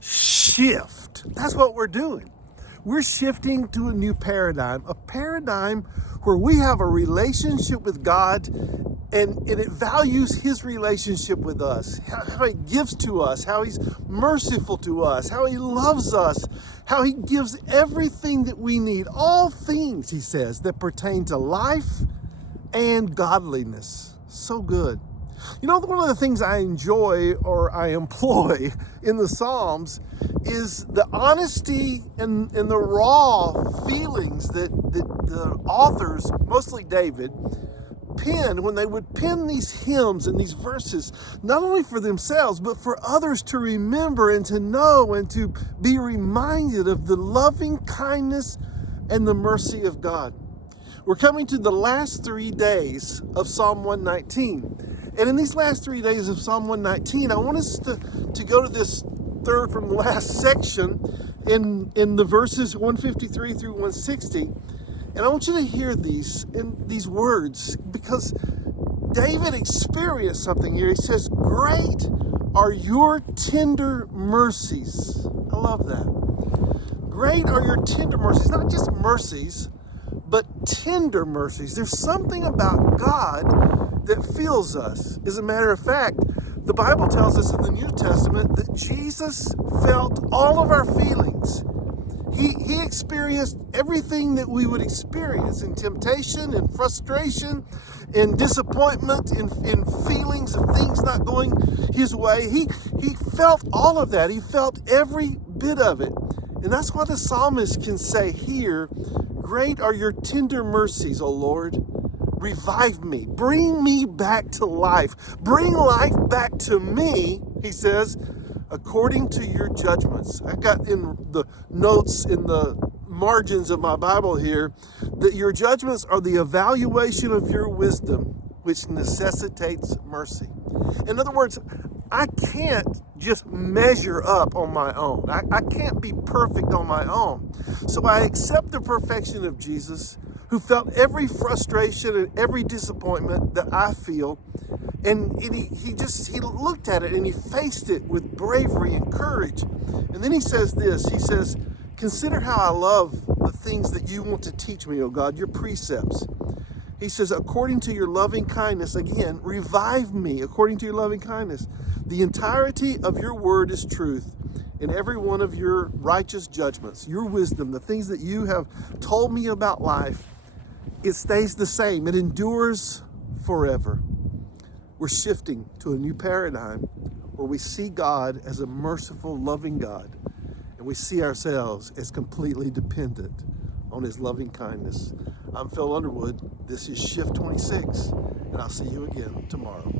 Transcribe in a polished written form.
shift. That's what we're doing. We're shifting to a new paradigm, a paradigm where we have a relationship with God and it values his relationship with us, how he gives to us, how he's merciful to us, how he loves us, how he gives everything that we need, all things, he says, that pertain to life and godliness. So good. You know, one of the things I enjoy or I employ in the Psalms is the honesty and the raw feelings that the authors, mostly David, penned when they would pen these hymns and these verses, not only for themselves, but for others to remember and to know and to be reminded of the loving kindness and the mercy of God. We're coming to the last 3 days of Psalm 119. And in these last 3 days of Psalm 119, I want us to go to this third from the last section in the verses 153 through 160. And I want you to hear these words, because David experienced something here. He says, "Great are your tender mercies." I love that. Great are your tender mercies. Not just mercies, but tender mercies. There's something about God that fills us. As a matter of fact, the Bible tells us in the New Testament that Jesus felt all of our feelings. He experienced everything that we would experience in temptation, in frustration, in disappointment, in feelings of things not going his way. He felt all of that. He felt every bit of it. And that's why the psalmist can say here, "Great are your tender mercies, O Lord. Revive me. Bring me back to life. Bring life back to me," he says, "according to your judgments." I got in the notes in the margins of my Bible here that your judgments are the evaluation of your wisdom, which necessitates mercy. In other words, I can't just measure up on my own. I can't be perfect on my own. So I accept the perfection of Jesus, who felt every frustration and every disappointment that I feel. And he looked at it and he faced it with bravery and courage. And then he says this, he says, "Consider how I love the things that you want to teach me, O God, your precepts." He says, "According to your loving kindness," again, "revive me according to your loving kindness. The entirety of your word is truth, and every one of your righteous judgments, your wisdom, the things that you have told me about life, it stays the same. It endures forever." We're shifting to a new paradigm where we see God as a merciful, loving God, and we see ourselves as completely dependent on his loving kindness. I'm Phil Underwood. This is Shift 26, and I'll see you again tomorrow.